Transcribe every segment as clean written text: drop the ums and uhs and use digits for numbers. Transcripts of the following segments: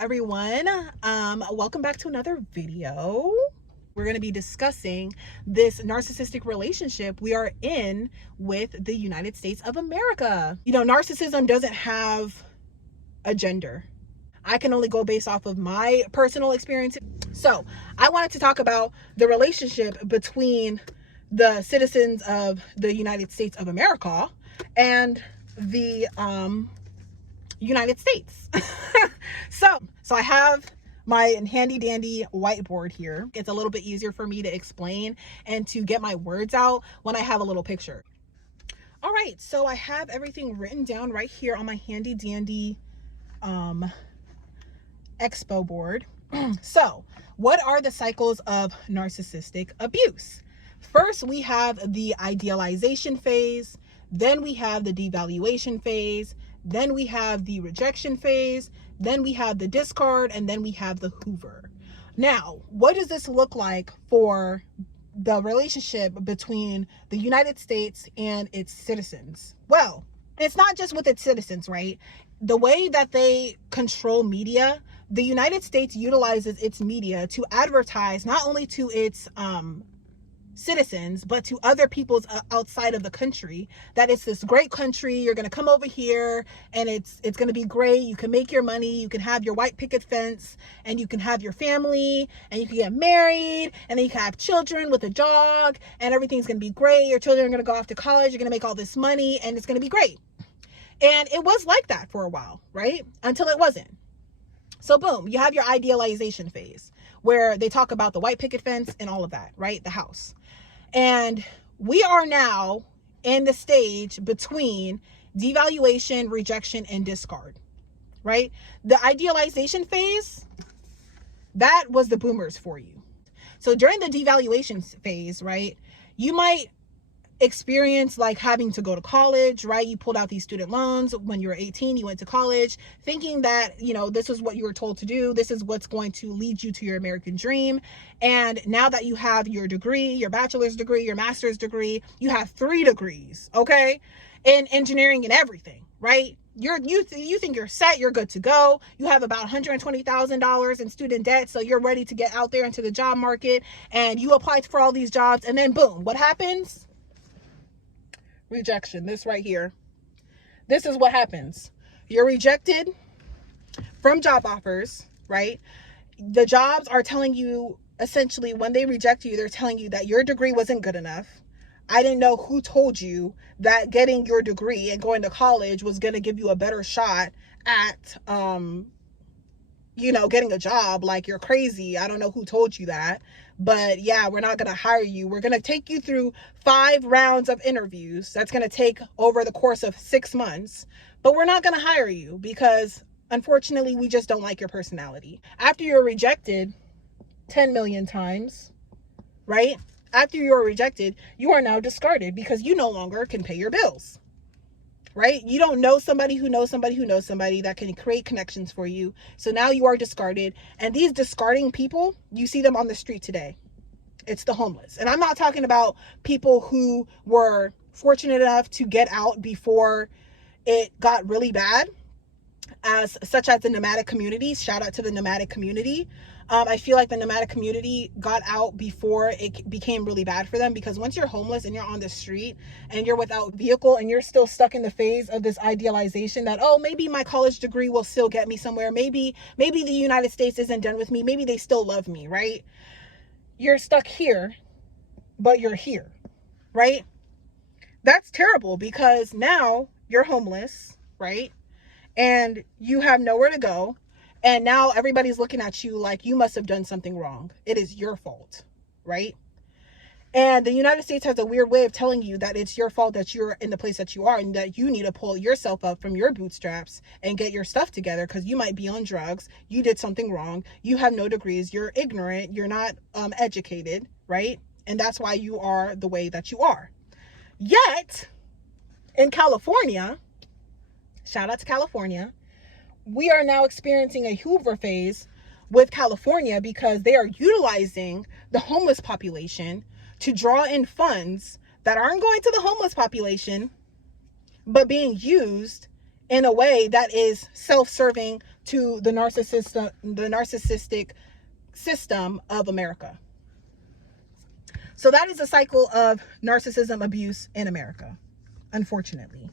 everyone. Welcome back to another video. We're going to be discussing this narcissistic relationship we are in with the United States of America. You know, narcissism doesn't have a gender. I can only go based off of my personal experience. So I wanted to talk about the relationship between the citizens of the United States of America and the United States. So I have my handy dandy whiteboard here. It's a little bit easier for me to explain and to get my words out when I have a little picture. All right, so I have everything written down right here on my handy dandy expo board. So what are the cycles of narcissistic abuse? First, we have the idealization phase. Then we have the devaluation phase. Then we have the rejection phase. Then we have the discard. And then we have the Hoover. Now, what does this look like for the relationship between the United States and its citizens? Well, it's not just with its citizens, right? The way that they control media, the United States utilizes its media to advertise not only to its citizens, but to other people's outside of the country, that it's this great country. You're going to come over here and it's going to be great. You can make your money. You can have your white picket fence and you can have your family and you can get married and then you can have children with a dog and everything's going to be great. Your children are going to go off to college. You're going to make all this money and it's going to be great. And it was like that for a while, right? Until it wasn't. So boom, you have your idealization phase where they talk about the white picket fence and all of that, right? The house. And we are now in the stage between devaluation, rejection, and discard, right? The idealization phase, that was the boomers for you. So during the devaluation phase, right, you might experience like having to go to college, right? You pulled out these student loans when you were 18, you went to college thinking that, you know, this is what you were told to do. This is what's going to lead you to your American dream. And now that you have your degree, your bachelor's degree, your master's degree, you have 3 degrees, okay? In engineering and everything, right? You think you're set, you're good to go. You have about $120,000 in student debt. So you're ready to get out there into the job market and you applied for all these jobs and then boom, what happens? Rejection. This right here. This is what happens. You're rejected from job offers, right? The jobs are telling you, essentially, when they reject you, they're telling you that your degree wasn't good enough. I didn't know who told you that getting your degree and going to college was going to give you a better shot at, getting a job. Like, you're crazy. I don't know who told you that. But yeah, we're not going to hire you. We're going to take you through 5 rounds of interviews. That's going to take over the course of 6 months. But we're not going to hire you because, unfortunately, we just don't like your personality. After you're rejected 10 million times, right? After you're rejected, you are now discarded because you no longer can pay your bills. Right? You don't know somebody who knows somebody who knows somebody that can create connections for you. So now you are discarded. And these discarding people, you see them on the street today. It's the homeless. And I'm not talking about people who were fortunate enough to get out before it got really bad, such as the nomadic community. Shout out to the nomadic community. I feel like the nomadic community got out before it became really bad for them, because once you're homeless and you're on the street and you're without vehicle and you're still stuck in the phase of this idealization that, oh, maybe my college degree will still get me somewhere. Maybe the United States isn't done with me. Maybe they still love me, right? You're stuck here, but you're here, right? That's terrible because now you're homeless, right? And you have nowhere to go. And now everybody's looking at you like you must have done something wrong. It is your fault, right? And the United States has a weird way of telling you that it's your fault that you're in the place that you are and that you need to pull yourself up from your bootstraps and get your stuff together because you might be on drugs. You did something wrong. You have no degrees. You're ignorant. You're not educated, right? And that's why you are the way that you are. Yet, in California, shout out to California, we are now experiencing a Hoover phase with California because they are utilizing the homeless population to draw in funds that aren't going to the homeless population, but being used in a way that is self-serving to the narcissistic system of America. So that is a cycle of narcissism abuse in America, unfortunately.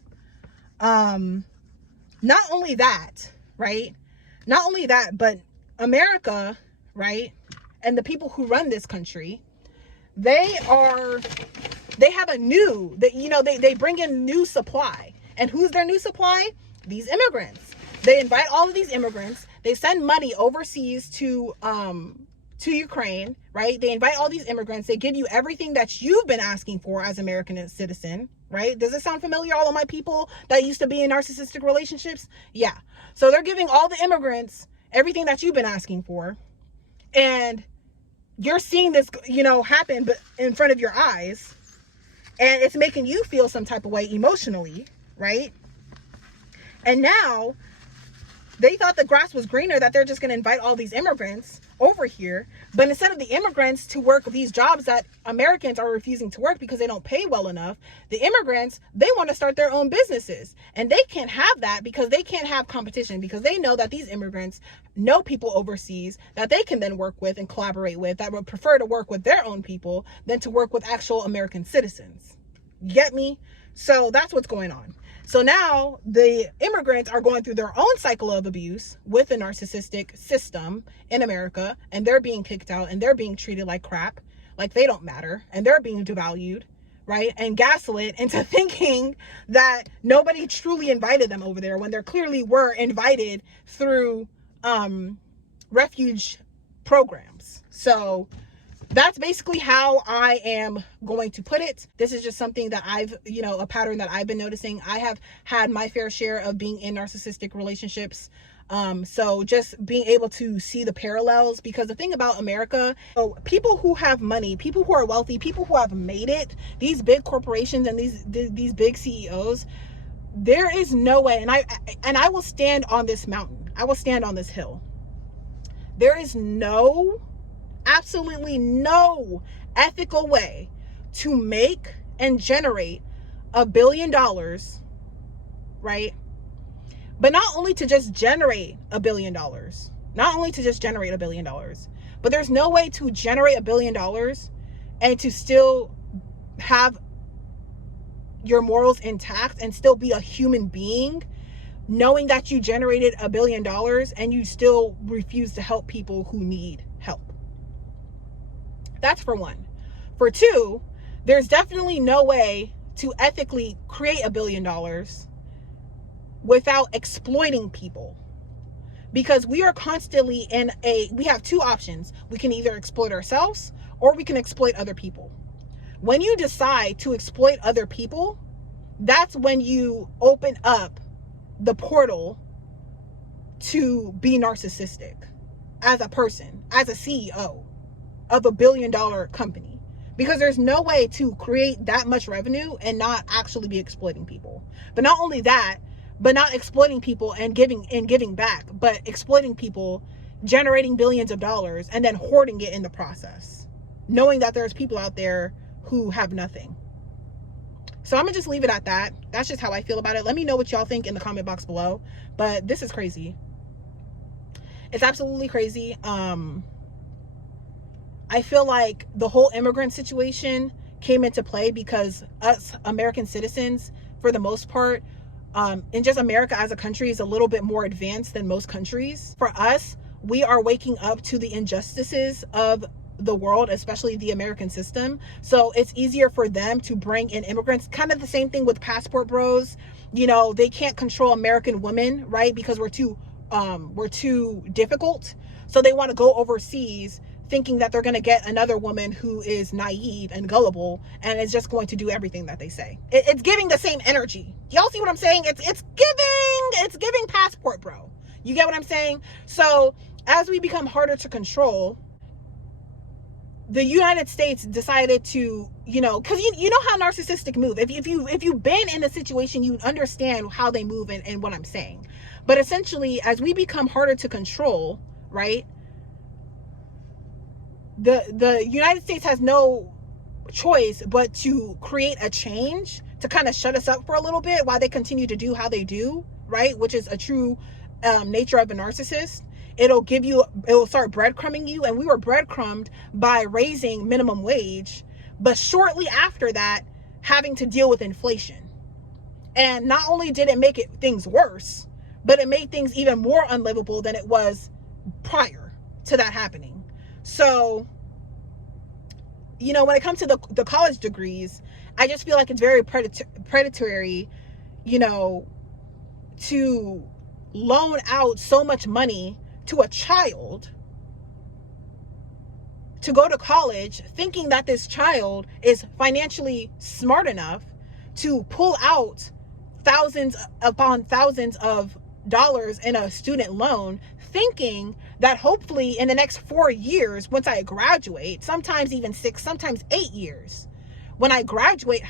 Not only that, right? Not only that, but America, right? And the people who run this country, they have a new, they bring in new supply. And who's their new supply? These immigrants. They invite all of these immigrants. They send money overseas to Ukraine, right? They invite all these immigrants. They give you everything that you've been asking for as American citizen, right? Does it sound familiar? All of my people that used to be in narcissistic relationships? Yeah. So they're giving all the immigrants everything that you've been asking for. And you're seeing this, happen but in front of your eyes. And it's making you feel some type of way emotionally, right? And now they thought the grass was greener, that they're just going to invite all these immigrants over here. But instead of the immigrants to work these jobs that Americans are refusing to work because they don't pay well enough, the immigrants, they want to start their own businesses. And they can't have that because they can't have competition, because they know that these immigrants know people overseas that they can then work with and collaborate with, that would prefer to work with their own people than to work with actual American citizens. You get me? So that's what's going on. So now the immigrants are going through their own cycle of abuse with the narcissistic system in America, and they're being kicked out and they're being treated like crap, like they don't matter, and they're being devalued, right? And gaslit into thinking that nobody truly invited them over there when they clearly were invited through refuge programs. So that's basically how I am going to put it. This is just something that a pattern that I've been noticing. I have had my fair share of being in narcissistic relationships. So just being able to see the parallels, because the thing about America, so people who have money, people who are wealthy, people who have made it, these big corporations and these big CEOs, there is no way, and I will stand on this mountain. I will stand on this hill. There is absolutely no ethical way to make and generate $1 billion, right? But not only to just generate $1 billion, but there's no way to generate $1 billion and to still have your morals intact and still be a human being, knowing that you generated $1 billion and you still refuse to help people who need help. That's for one. For two, there's definitely no way to ethically create $1 billion without exploiting people. Because we are constantly we have two options. We can either exploit ourselves or we can exploit other people. When you decide to exploit other people, that's when you open up the portal to be narcissistic as a person, as a CEO of $1 billion company, because there's no way to create that much revenue and not actually be exploiting people. But not only that, but not exploiting people and giving back, but exploiting people, generating billions of dollars and then hoarding it in the process, knowing that there's people out there who have nothing. So I'm gonna just leave it at that. That's just how I feel about it. Let me know what y'all think in the comment box below. But this is crazy. It's absolutely crazy. I feel like the whole immigrant situation came into play because us American citizens, for the most part, and just America as a country is a little bit more advanced than most countries. For us, we are waking up to the injustices of the world, especially the American system. So it's easier for them to bring in immigrants. Kind of the same thing with passport bros. They can't control American women, right? Because we're too difficult. So they want to go overseas thinking that they're going to get another woman who is naive and gullible and is just going to do everything that they say. It's giving the same energy. Y'all see what I'm saying? It's giving passport bro. You get what I'm saying? So as we become harder to control, the United States decided to, because you know how narcissistic move. If you've been in a situation, you understand how they move and what I'm saying. But essentially, as we become harder to control, right? The United States has no choice but to create a change to kind of shut us up for a little bit while they continue to do how they do, right? Which is a true nature of a narcissist, it'll start breadcrumbing you. And we were breadcrumbed by raising minimum wage, but shortly after that, having to deal with inflation. And not only did it make things worse, but it made things even more unlivable than it was prior to that happening. So, you know, when it comes to the college degrees, I just feel like it's very predatory, you know, to loan out so much money to a child to go to college, thinking that this child is financially smart enough to pull out thousands upon thousands of dollars in a student loan, thinking that hopefully in the next 4 years, once I graduate, sometimes even 6, sometimes 8 years, when I graduate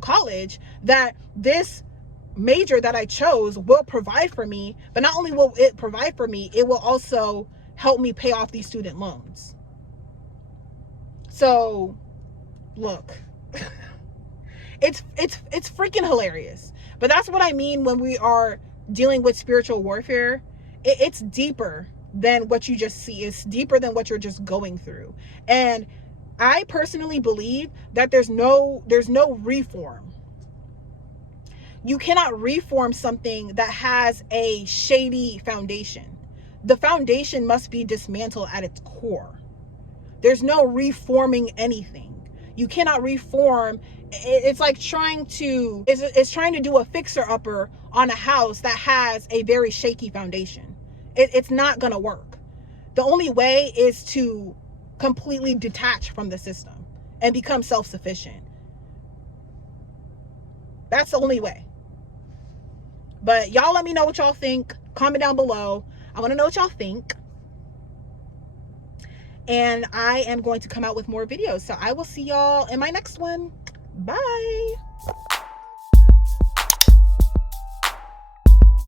college, that this major that I chose will provide for me. But not only will it provide for me, it will also help me pay off these student loans. So look, it's freaking hilarious. But that's what I mean when we are dealing with spiritual warfare. It's deeper than what you just see. It's deeper than what you're just going through. And I personally believe that there's no reform. You cannot reform something that has a shady foundation. The foundation must be dismantled at its core. There's no reforming anything. You cannot reform. It's like trying to do a fixer-upper on a house that has a very shaky foundation. It's not going to work. The only way is to completely detach from the system and become self-sufficient. That's the only way. But y'all let me know what y'all think. Comment down below. I want to know what y'all think. And I am going to come out with more videos. So I will see y'all in my next one. Bye.